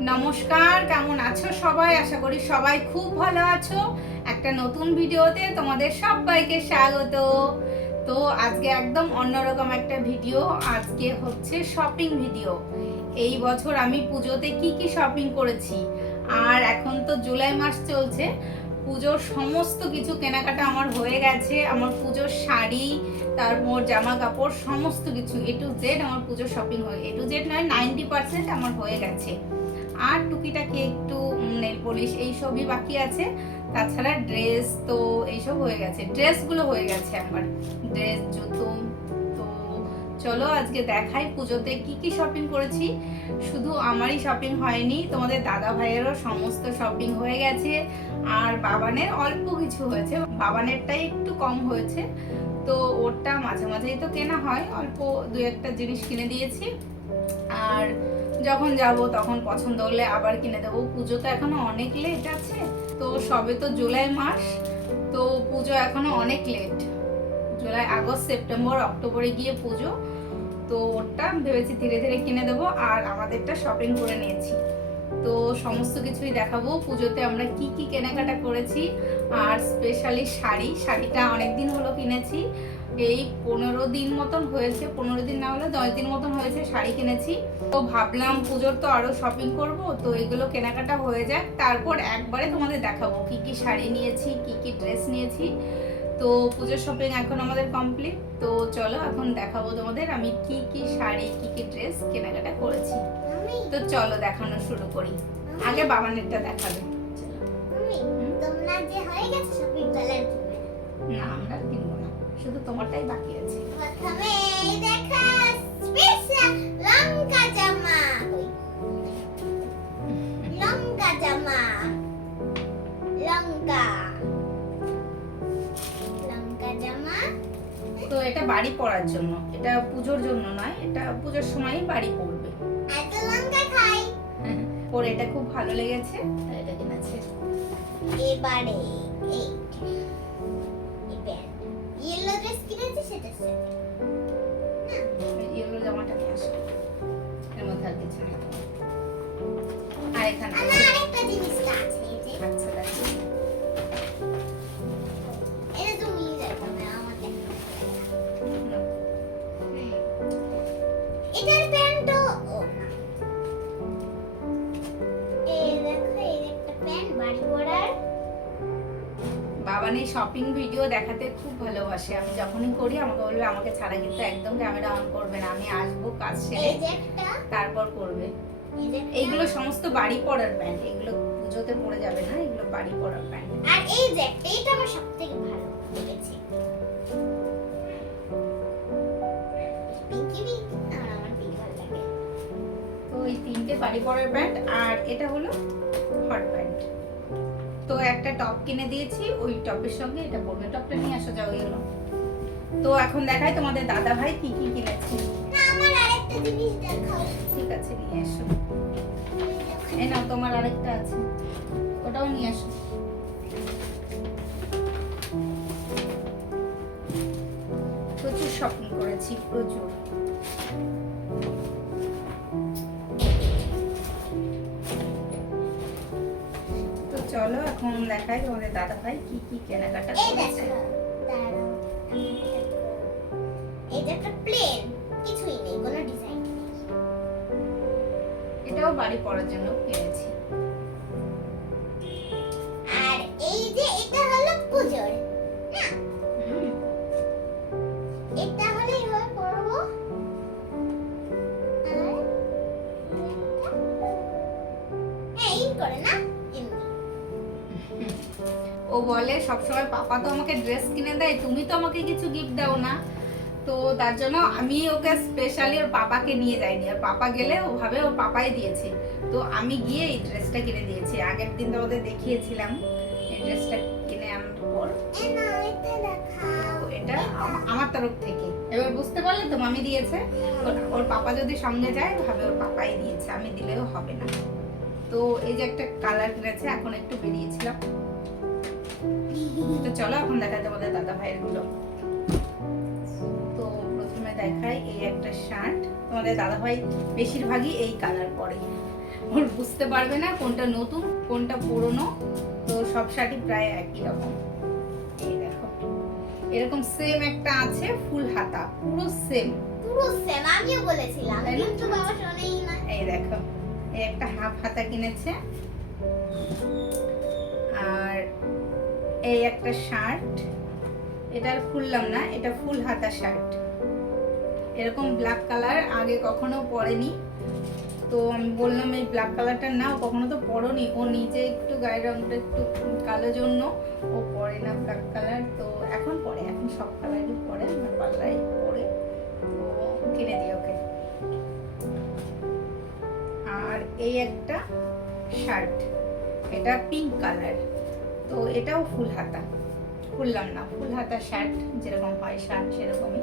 নমস্কার, কেমন আছো সবাই? আশা করি সবাই খুব ভালো আছো। একটা নতুন ভিডিওতে তোমাদের সবাইকে স্বাগত। তো আজকে একদম অন্যরকম একটা ভিডিও। আজকে হচ্ছে শপিং ভিডিও। এই বছর আমি পুজোতে কি কি শপিং করেছি, আর এখন তো জুলাই মাস চলছে, পুজোর সমস্ত কিছু কেনাকাটা আমার হয়ে গেছে। আমার পুজোর শাড়ি, তারপর জামা কাপড়, সমস্ত কিছু এ টু জেড আমার পুজোর শপিং হয়ে, এ টু জেড নয় 90% আমার হয়ে গেছে। আর টুকিটাকি একটু নেল পলিশ এইসবই বাকি আছে। তাছাড়া ড্রেস তো এইসব হয়ে গেছে, ড্রেসগুলো হয়ে গেছে আমার, ড্রেস জুতো। তো চলো আজকে দেখাই পুজোতে কি কি শপিং করেছি। শুধু আমারই শপিং হয়নি, তোমাদের দাদা ভাইয়েরও সমস্ত শপিং হয়ে গেছে। আর বাবানের অল্প কিছু হয়েছে, বাবানেরটাই একটু কম হয়েছে। তো ওরটা মাঝে মাঝেই তো কেনা হয়, অল্প দু একটা জিনিস কিনে দিয়েছি। আর যখন যাব তখন পছন্দ হলে আবার কিনে দেবো। পুজো তো এখনো অনেক লেট আছে, তো সবে তো জুলাই মাস, তো পুজো এখনো অনেক লেট। জুলাই, আগস্ট, সেপ্টেম্বর, অক্টোবরে গিয়ে পুজো। তো ওটা ভেবেছি ধীরে ধীরে কিনে দেবো। আর আমাদেরটা শপিং করে নিয়েছি, তো সমস্ত কিছুই দেখাবো। পুজোতে আমরা কি কি কেনাকাটা করেছি, আর স্পেশালি শাড়িটা অনেকদিন হলো কিনেছি, এই 15 দিন মতন হয়েছে, 15 দিন না হলে 10 দিন মতন হয়েছে শাড়ি কিনেছি। তো ভাবলাম পুজোর তো আরো শপিং করব, তো এগুলো কেনাকাটা হয়ে যাক, তারপর একবারে তোমাদের দেখাবো কি কি শাড়ি নিয়েছি, কি কি ড্রেস নিয়েছি। তো পুজোর শপিং এখন আমাদের কমপ্লিট। তো চলো এখন দেখাবো তোমাদের আমি কি কি শাড়ি, কি কি ড্রেস কেনাকাটা করেছি। তো চলো দেখানো শুরু করি। আগে বাবানেরটা দেখাবে। তোমরা যে হয়ে গেছে শপিং কালার না, আমরা কিনবো না, শুধু তোমারটাই বাকি আছে। প্রথমে দেখা স্পেশাল লঙ্কা জামা, লঙ্কা জামা, লঙ্কা লঙ্কা জামা। তো এটা বাড়ি পরার জন্য, এটা পুজোর জন্য নয়, এটা পুজোর সময়ই বাড়ি পড়বে। এত লঙ্কা খাই। ওর এটা খুব ভালো লেগেছে, তাই এটা কিনেছে। এবারে এই প্যান্ট ইয়েলো ড্রেস কিনেছি, সেটা সেট ইয়েলো জামাটা নিয়ে আসো, এর মধ্যে আর কিছু নেই। আর এখানে আরেকটা জিনিস আছে, এই যে আচ্ছা দেখো, এটা তুমি দেখো না আমাকে। এটার প্যান্টও ও না, এই দেখো এই একটা প্যান্ট বাড়ি পরার। বাবান এই শপিং ভিডিও দেখাতে খুব ভালোবাসে। আমি যখনই করি আমাকে বলবে আমাকে ছাড়া কিন্তু একদম ক্যামেরা অন করবে না, আমি আসবো কাজ সেরে এই যে একটা, তারপর করবে। এই যে একটা। এইগুলো সমস্ত বাড়ি পরার প্যান্ট, এগুলো পুজোতে পরে যাবে না, এগুলো বাড়ি পরার প্যান্ট। আর এই যে একটা, এটা আমার সবথেকে ভালো লেগেছে। পিঙ্কি পিঙ্কি আর আমার পিঙ্ক ভালো লাগে। তো এই তিনটে বাড়ি পরার প্যান্ট, আর এটা হলো হট প্যান্ট। তো একটা টপ কিনে দিয়েছি, ওই টপের সঙ্গে এটা পরবে। টপটা নিয়ে আসো, যাও এলো। তো এখন দেখাই তোমাদের দাদা ভাই কি কি কিনেছে। না, আমার আরেকটা জিনিস দেখাও। ঠিক আছে, নিয়ে এসো। এই নাও, তোমার আরেকটা আছে, ওটাও নিয়ে আসো। প্রচুর শপিং করেছি, প্রচুর। তো চলো এখন দেখাই তোমাদের দাদা ভাই কি কি কেনাকাটা এই করেছে। দেখো, দাঁড়াও, এই যে একটা প্লেন, কিছুই নেই, কোনো ডিজাইন নেই। এটাও বাড়ি পরার জন্য কিনেছি। আর এই যে এটা হলো পুজোর, না এটা হলো এইভাবে পরবো। আর এই করে না, এমনি। ও বলে সবসময় পাপা তো আমাকে ড্রেস কিনে দেয়, তুমি তো আমাকে কিছু গিফট দাও না। তো তার জন্য আমি ওকে স্পেশালি ওর পাপাকে নিয়ে যাইনি, আর পাপা গেলে ও ভাবে ওর পাপাই দিয়েছে। তো আমি গিয়ে এই ড্রেসটা কিনে দিয়েছি। আগের দিন তো ওদের দেখিয়েছিলাম এই ড্রেসটা কিনে আনার পর। এ না, এটা দেখাও। তো এটা আমার তরফ থেকে। এবার বুঝতে পারলে তো, মামি দিয়েছে। ওর পাপা যদি সঙ্গে যায় ভাবে ওর পাপাই দিয়েছে, আমি দিলেও হবে না। তো এই যে একটা কালার কিনেছে, এখন একটু বেরিয়েছিলাম। তো চলো এখন দেখাতে আমাদের দাদা ভাইয়ের গুলো। তো প্রথমে দেখাই এই একটা শার্ট, তোমাদের দাদা ভাই বেশিরভাগই এই কালার পরে। ওর বুঝতে পারবে না কোনটা নতুন কোনটা পুরনো। তো সব শাড়ি প্রায় একই রকম। এই দেখো এরকম সেম একটা আছে ফুল হাতা, পুরো সেম। আমিও বলেছিলাম তাই না? কিন্তু বাবা শোনেই না। এই দেখো এই একটা হাফ হাতা কিনেছে, আর এই একটা শার্ট, এটা আর খুললাম না, এটা ফুল হাতা শার্ট, এরকম ব্ল্যাক কালার আগে কখনো পরেনি। তো আমি বললাম এই ব্ল্যাক কালারটা নাও, কখনো তো পরনি। ও নিজে একটু গায়ের রংটা একটু কালো জন্য ও পরে না ব্ল্যাক কালার, তো এখন পরে, এখন সব কালারই পরে, আমার পাল্লাই পরে, তো কিনে দিই ওকে। আর এই একটা শার্ট, এটা পিঙ্ক কালার, তো এটাও ফুল হাতা, খুললাম না, ফুল হাতা শার্ট যেরকম হয় শার্ট সেরকমই।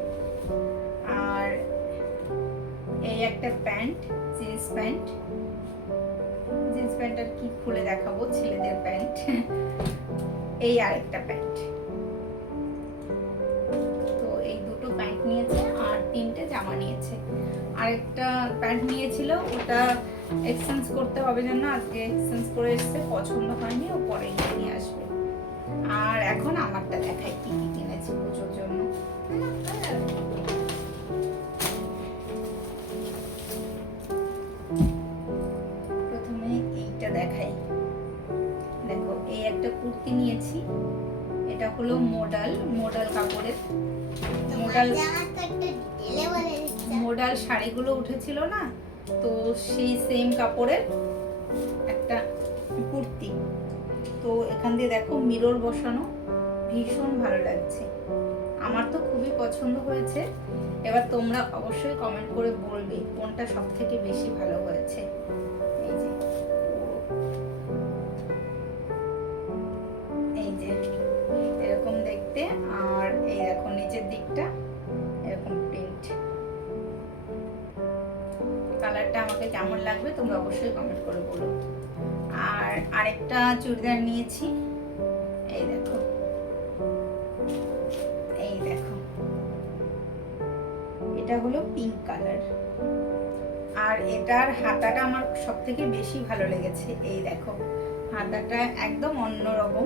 আর এই একটা প্যান্ট, জিন্স প্যান্ট, জিন্স প্যান্টটা কি খুলে দেখাবো, ছেলেদের প্যান্ট। এই আরেকটা প্যান্ট, তো এই দুটো প্যান্ট নিয়েছে আর তিনটে জামা নিয়েছে। আরেকটা প্যান্ট নিয়েছিল, ওটা এক্সচেঞ্জ করতে হবে জন্য আজকে এক্সচেঞ্জ করে এসেছে, পছন্দ হয়নি, ও পরে গিয়ে নিয়ে আসবে। আর এখন আমারটা দেখাই কি কি কিনেছি পুজোর জন্য। প্রথমে এইটা দেখাই, দেখো এই একটা কুর্তি নিয়েছি, এটা হলো মোডাল কাপড়ের। মোডাল শাড়িগুলো উঠেছিল না, তো সেই সেম কাপড়ের একটা কুর্তি। তো এখান দিয়ে দেখো মিরর বসানো, ভীষণ ভালো লাগছে, আমার তো খুবই পছন্দ হয়েছে। এবার তোমরা অবশ্যই কমেন্ট করে বলবে কোনটা সব থেকে বেশি ভালো হয়েছে। এই যে এরকম দেখতে, আর এই দেখো নিচের দিকটা এরকম প্রিন্ট। কালারটা আমাকে কেমন লাগবে তোমরা অবশ্যই কমেন্ট করে বলো। আর আরেকটা চুড়িদার নিয়েছি, এই দেখো, এই দেখো এটা হলো পিঙ্ক কালার, আর এটার হাতাটা আমার সব থেকে বেশি ভালো লেগেছে। এই দেখো হাতাটা একদম অন্যরকম,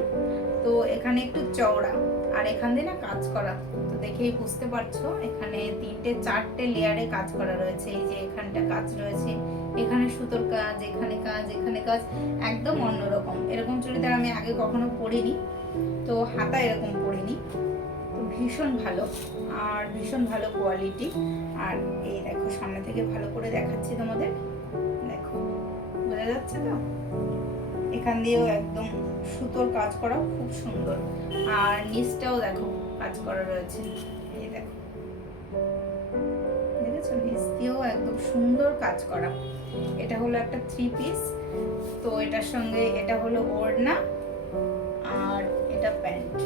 তো এখানে একটু চওড়া আর এখান দিয়ে না কাজ করা, তো দেখেই বুঝতে পারছো এখানে 3-4টে লেয়ারে কাজ করা রয়েছে। এই যে এখানটা কাজ রয়েছে, এখানে সুতোর কাজ, এখানে কাজ, এখানে কাজ, একদম অন্যরকম। এরকম চুড়িদার আমি আগে কখনো পরিনি, তো হাতা এরকম পরিনি, তো ভীষণ ভালো আর ভীষণ ভালো কোয়ালিটি। আর এই দেখো সামনে থেকে ভালো করে দেখাচ্ছি তোমাদের, দেখো বোঝা যাচ্ছে তো, এখান দিয়েও একদম সুতোর কাজ করা, খুব সুন্দর। আর নিচটাও দেখো কাজ করা রয়েছে, এই দেখো দেখেছো, নিচ দিয়েও একদম সুন্দর কাজ করা। এটা হলো একটা 3 পিস, তো এটার সঙ্গে এটা হলো ওড়না আর এটা প্যান্ট।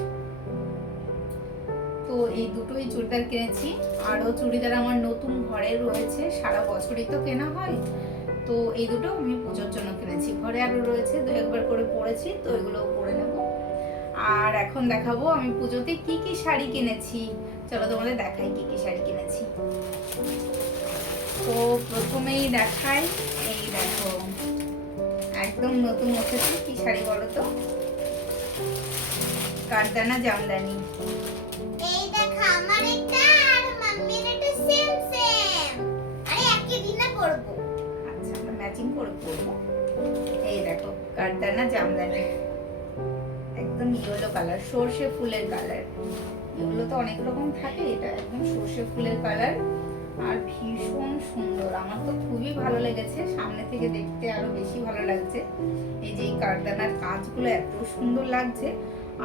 তো এই দুটোই চুড়িদার কিনেছি, আরও চুড়িদার আমার নতুন ঘরে রয়েছে, সারা বছরই তো কেনা হয়, তো এই দুটো আমি পুজোর জন্য কিনেছি। ঘরে আরও রয়েছে, 2-1বার করে পরেছি, তো এগুলো পরে নেব। আর এখন দেখাবো আমি পুজোতে কি কি শাড়ি কিনেছি, চলো তোমাদের দেখাই কি কি শাড়ি কিনেছি। তো প্রথমেই দেখাই, এই দেখো একদম নতুন উঠেছে, কি শাড়ি বলো তো, কারদানা জামদানি। এই দেখো আমার এটা আর মাম্মির এটা সেম সেম, আরে একই দিনে পরব। আচ্ছা আমরা ম্যাচিং করে পরবো। এই দেখো কারদানা জামদানি, একদম ইয়েলো কালার, সর্ষে ফুলের কালার। এগুলো তো অনেক রকম থাকে, এটা একদম সর্ষে ফুলের কালার আর ভীষণ সুন্দর, আমার তো খুবই ভালো লেগেছে, সামনে থেকে দেখতে আরো বেশি ভালো লাগছে। এই যে এই কারদানার কাজগুলো এত সুন্দর লাগছে,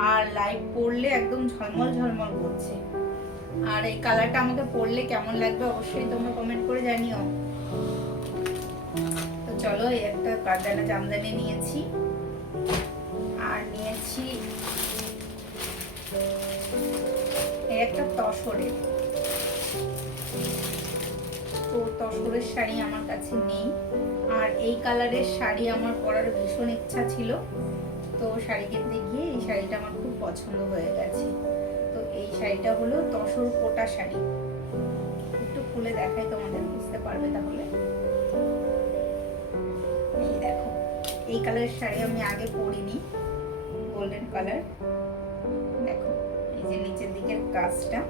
আর লাইট পরলে একদম ঝলমল ঝলমল করছে। আর এই কালারটা আমাকে পরলে কেমন লাগবে অবশ্যই তোমরা কমেন্ট করে জানিও। তো চলো এই একটা কারদানা জামদানি নিয়েছি, আর নিয়েছি এই একটা তসরের, তো তসরের শাড়ি আমার কাছে নেই, আর এই কালারের শাড়ি আমার পরার ভীষণ ইচ্ছা ছিল, তো শাড়ি কিনতে গিয়ে এই শাড়িটা আমার খুব পছন্দ হয়ে গেছে। তো এই শাড়িটা হলো তসর কোটা শাড়ি, একটু খুলে দেখাই তোমাদের, বুঝতে পারবে তাহলে। এই এই কালারের শাড়ি আমি আগে পরিনি, গোল্ডেন কালার। দেখো এই যে নিচের দিকের কাজটা,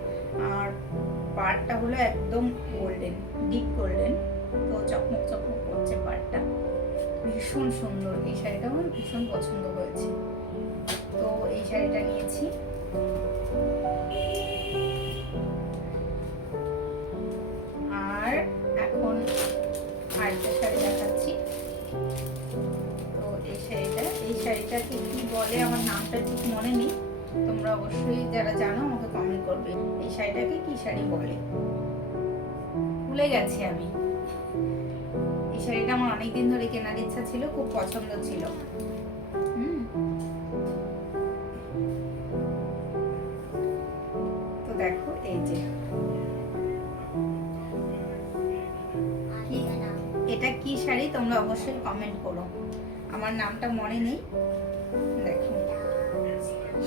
আর পাড়টা হলো একদম গোল্ডেন, ডিপ গোল্ডেন। তো চকমক চকমক করছে পাড়টা, ভীষণ সুন্দর। এই শাড়িটা আমার ভীষণ পছন্দ হয়েছে, তো এই শাড়িটা নিয়েছি। আর এখন আরেকটা শাড়ি দেখাচ্ছি। তো এই শাড়িটাকে কি বলে আমার নামটা ঠিক মনে নেই, তোমরা অবশ্যই যারা জানো আমাকে কমেন্ট করবে এই শাড়িটাকে কি শাড়ি বলে, ভুলে গেছি আমি। এই শাড়িটা আমার অনেকদিন ধরে কেনার ইচ্ছা ছিল, খুব পছন্দ ছিল। তো দেখো এই যে এটা কি শাড়ি তোমরা অবশ্যই কমেন্ট করো, আমার নামটা মনে নেই। দেখো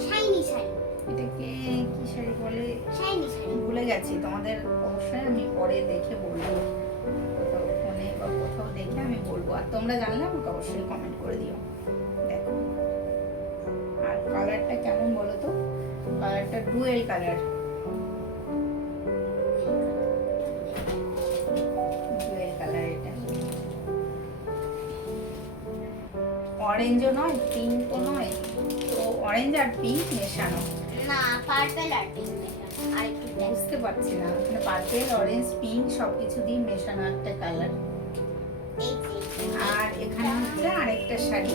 শাইনি শাড়ি, এটাকে কি শাড়ি বলে শাইনি শাড়ি ভুলে গেছি, তোমাদের অবশ্যই আমি পরে দেখে বলবো, কোথাও ফোনে বা কোথাও দেখে আমি বলবো, আর তোমরা জানলে আমাকে অবশ্যই কমেন্ট করে দিও। দেখো আর কালারটা কেমন বলো তো, কালারটা ডুয়েল কালার, ডুয়েল কালার। এটা অরেঞ্জও নয়, পিঙ্কও নয়, তো অরেঞ্জ আর পিঙ্ক মেশানো। না, পার্পল আর পিঙ্ক মেশানো, আর একটু ব্ল্যাক। বুঝতে পারছি না, মানে পার্পল অরেঞ্জ পিঙ্ক সবকিছু দিয়ে মেশানো একটা কালার। এই যে আর এখানে হচ্ছে আরেকটা শাড়ি,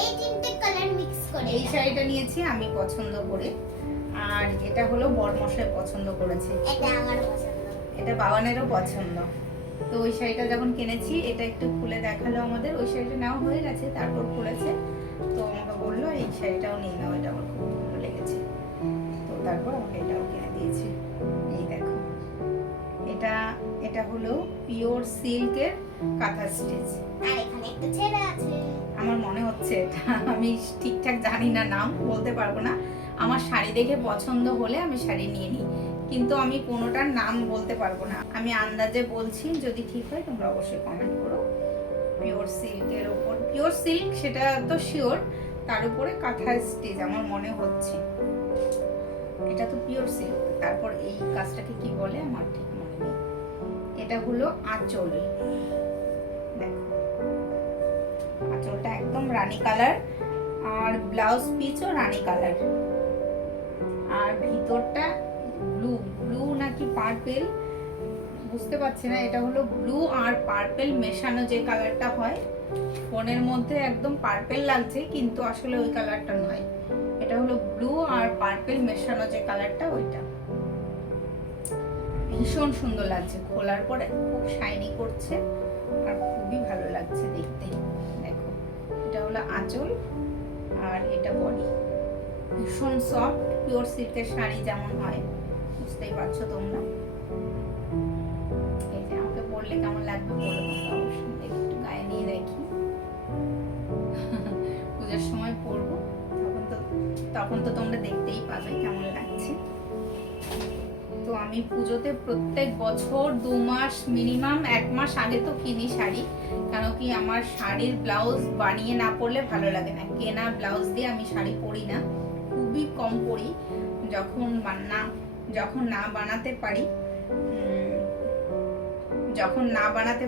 এই তিনটে কালার মিক্স করে। এই শাড়িটা নিয়েছি আমি পছন্দ করে, আর এটা হলো বরমশাই পছন্দ করেছে, এটা আমার পছন্দ। এটা বাবানেরও পছন্দ। তো ওই শাড়িটা যখন কিনেছি, এটা একটু খুলে দেখালো আমাদের, ওই শাড়িটা নেওয়া হয়ে গেছে, তারপর খুলেছে, তো আমাকে বললো এই শাড়িটাও নিয়ে নাও, এটা আমার খুব ভালো লেগেছে। তো তারপর আমাকে এটাও কিনে দিয়েছে। এই দেখো এটা এটা হলো পিওর সিল্কের কাঁথা স্টিচ। আর এখানে একটা ছেঁড়া আছে। আমার মনে হচ্ছে এটা, আমি ঠিকঠাক জানি না, নাম বলতে পারবো না। আমার শাড়ি দেখে পছন্দ হলে আমি শাড়ি নিয়ে নিই, কিন্তু আমি কোনোটার নাম বলতে পারবো না, আমি আন্দাজে বলছি, যদি ঠিক হয় তোমরা অবশ্যই কমেন্ট করো। পিওর সিল্কের উপর, পিওর সিল্ক সেটা তো শিওর, তার উপরে কাঁথা স্টিচ আমার মনে হচ্ছে, এটা তো পিওর সিল্ক। তারপর এই কাজটাকে কি বলে আমার ঠিক মনে নেই। এটা হলো আঁচল, দেখো আঁচলটা একদম রানী কালার, আর ব্লাউজ পিসও রানী কালার, আর ভিতরটা ব্লু, ব্লু নাকি পার্পেল বুঝতে পারছি না, এটা হলো ব্লু আর পার্পেল মেশানো যে কালারটা হয়। ফোনের মধ্যে একদম পার্পেল লাগছে, কিন্তু আসলে ওই কালারটা নয়, এটা হলো ব্লু আর পার্পেল মেশানো যে কালারটা, ওইটা ভীষণ সুন্দর লাগছে, খোলার পরে খুব শাইনি করছে আর খুবই ভালো লাগছে দেখতে। দেখো এটা হলো আঁচল, আর এটা বডি, ভীষণ সফট পিওর সিল্কের শাড়ি যেমন হয়, বুঝতেই পারছো তোমরা। এই যে আমাকে পরলে কেমন লাগবে বলো তোমরা অবশ্যই, একটু গায়ে নিয়ে দেখি, পূজার সময় পরবো, তখন তো তোমরা দেখতেই পাবে কেমন লাগছে। তো আমি পুজোতে প্রত্যেক বছর 2 মাস মিনিমাম 1 মাস আগে তো কিনি শাড়ি, কেন কি আমার শাড়ির ব্লাউজ বানিয়ে না পরলে ভালো লাগে না, কেনা ব্লাউজ দিয়ে আমি শাড়ি পরি না, খুবই কম পরি। যখন না বানাতে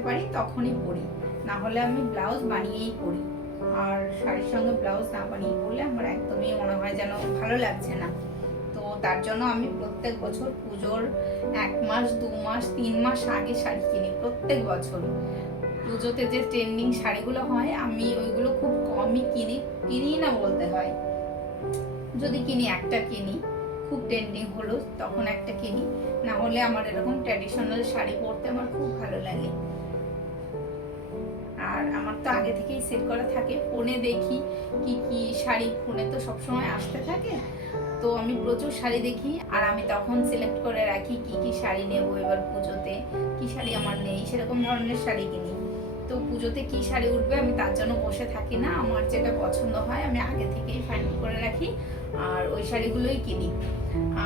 পারি তখনই পরি, না হলে আমি ব্লাউজ বানিয়েই পরি। আর শাড়ির সঙ্গে ব্লাউজ না বানিয়ে পরলে আমার একদমই মনে হয় যেন ভালো লাগছে না। তো তার জন্য আমি প্রত্যেক বছর পুজোর 1 মাস 2 মাস 3 মাস আগে শাড়ি কিনি প্রত্যেক বছর। পুজোতে যে ট্রেন্ডিং শাড়িগুলো হয় আমি ওইগুলো খুব কমই কিনি না বলতে হয়, যদি কিনি একটা কিনি, খুব ট্রেন্ডিং হলো তখন একটা কিনি, না হলে আমার এরকম ট্র্যাডিশনাল শাড়ি পরতে আমার খুব ভালো লাগে। আর আমার তো আগে থেকেই সেট করা থাকে, ফোনে দেখি কি কি শাড়ি, ফোনে তো সবসময় আসতে থাকে, তো আমি প্রচুর শাড়ি দেখি, আর আমি তখন সিলেক্ট করে রাখি কি কি শাড়ি নেব এবার পুজোতে, কি শাড়ি আমার নেই, সেরকম ধরনের শাড়ি কিনি। তো পুজোতে কি শাড়ি উঠবে আমি তার জন্য বসে থাকি না, আমার যেটা পছন্দ হয় আমি আগে থেকেই ফাইনাল করে রাখি আর ওই শাড়িগুলোই কিনি।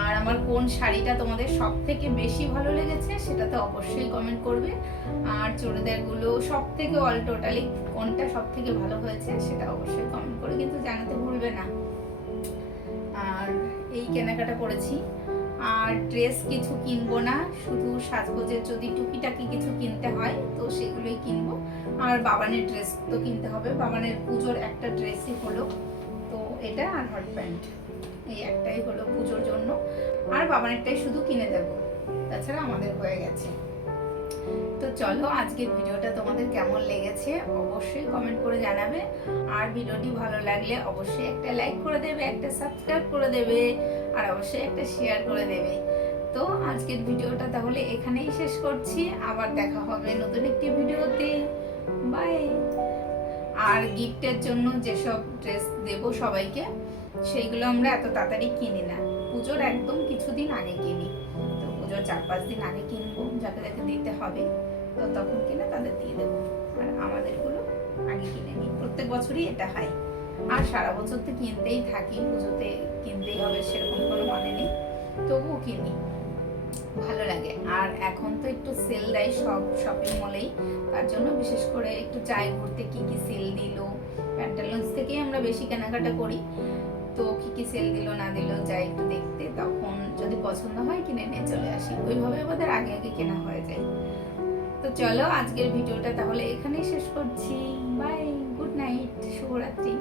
আর আমার কোন শাড়িটা তোমাদের সব থেকে বেশি ভালো লেগেছে সেটা তো অবশ্যই কমেন্ট করবে, আর চুড়িদারগুলো সব থেকে অল টোটালি কোনটা সব থেকে ভালো হয়েছে সেটা অবশ্যই কমেন্ট করে কিন্তু জানাতে ভুলবে না। আর এই কেনাকাটা করেছি, আর ড্রেস কিছু কিনবো না, শুধু সাজগোজের যদি টুকিটাকি কিছু কিনতে হয় তো সেগুলোই কিনবো। আর বাবানের ড্রেস তো কিনতে হবে, বাবানের পুজোর একটা ড্রেসই হলো, তো এটা আর হট প্যান্ট এই একটাই হলো পুজোর জন্য, আর বাবানেরটাই শুধু কিনে দেব, তাছাড়া আমাদের হয়ে গেছে। তো চলো আজকের ভিডিওটা তোমাদের কেমন লেগেছে অবশ্যই কমেন্ট করে জানাবে, আর ভিডিওটি ভালো লাগলে অবশ্যই একটা লাইক করে দেবে, একটা সাবস্ক্রাইব করে দেবে, আর অবশ্যই একটা শেয়ার করে দেবে। তো আজকের ভিডিওটা তাহলে এখানেই শেষ করছি, আবার দেখা হবে নতুন একটি ভিডিওতে। বাই। আর গিফটের জন্য যেসব ড্রেস দেব সবাইকে সেইগুলো আমরা এত তাড়াতাড়ি কিনি না, পুজোর একদম কিছুদিন আগে কিনি, তো পুজোর 4-5 দিন আগে কিনবো, যাকে যাকে দিতে হবে তো তখন কিনে তাদের দিয়ে দেবো, আর আমাদেরগুলো আগে কিনে নিই। প্রত্যেক বছরই এটা হয়, আর সারা বছর তো কিনতেই থাকি, পুজোতে কিনতেই হবে সেরকম কোনো মানে নেই, তবুও কিনি, ভালো লাগে। আর এখন তো একটু সেল দেয় সব শপিং মলেই, তার জন্য বিশেষ করে একটু যাই ঘুরতে কি কি সেল দিল, প্যান্টালুন্স থেকেই আমরা বেশি কেনাকাটা করি, তো কি কি সেল দিল না দিল যাই একটু দেখতে, তখন যদি পছন্দ হয় কিনে নিয়ে চলে আসি, ওইভাবে আমাদের আগে আগে কেনা হয়ে যায়। তো চলো আজকের ভিডিওটা তাহলে এখানেই শেষ করছি। বাই, গুড নাইট, শুভরাত্রি।